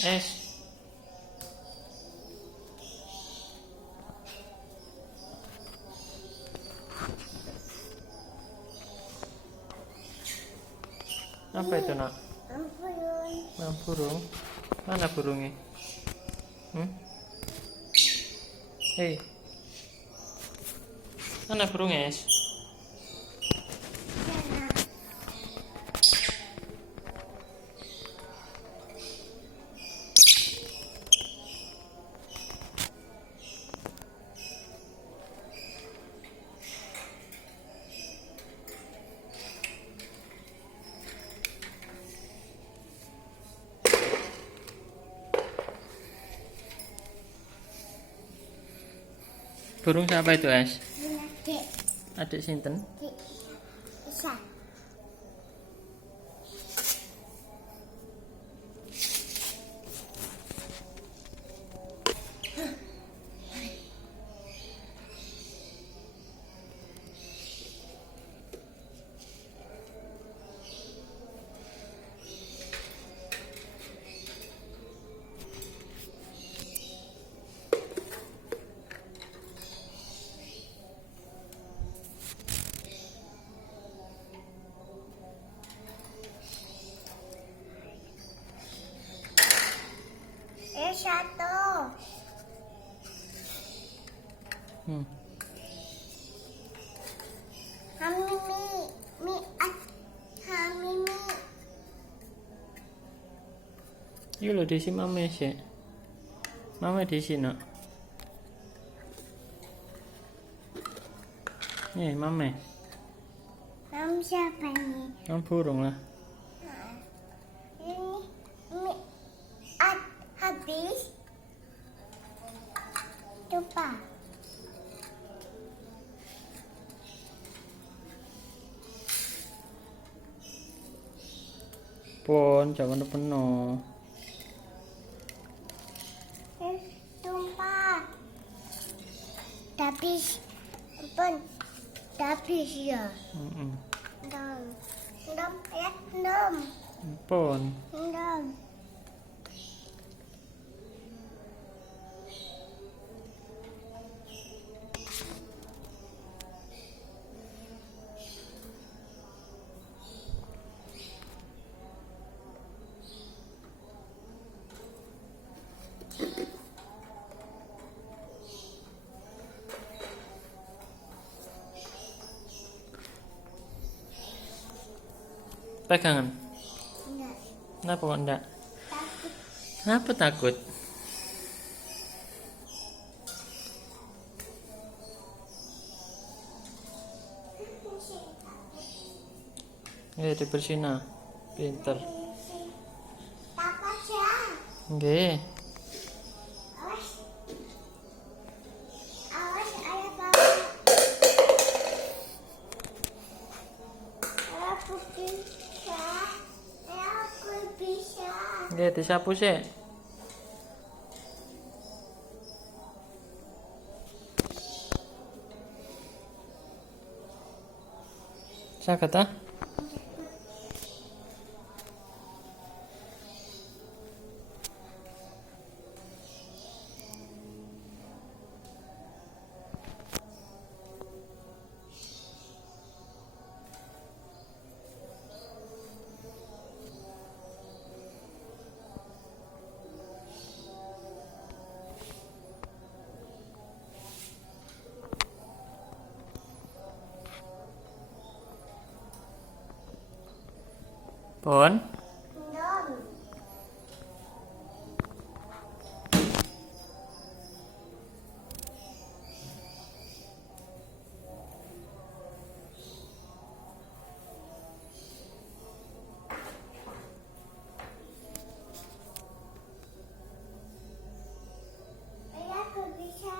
Es. Apa itu, nak? Burung. Mana burungnya? Hei. Mana burungnya, Es? Burung siapa itu, Es? Adik. Adik sinten? Isa. Satu. Hamimi, hamimi. Iya lo di sini mama sih. Mama di sini, nak. Nih, mama. Nam siapa nih? Kamu burung lah. Ini habis. Coba. Pon, jangan penuh. Tumpah. Habis. Pun. Habis ya. Dom. Dom ya, dom. Pon. Dom. Pegangan. Enggak. Kenapa kok enggak? Takut. Kenapa takut? Dibersihin, nah. Pinter. Takut ya. Nggih. Awas. Awas ayah bawa. Aku bisa. Aku bisa. Nggih, disapu sih. Sakit ah? Pon. Dom. Aku bisa.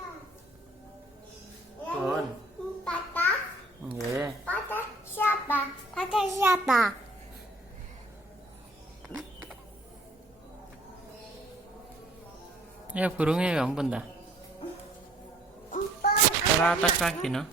Pon. Patah. Nggih. Patah siapa? Patah siapa? Ya burungnya ya ampun dah. Empat. Ke atas lagi, no.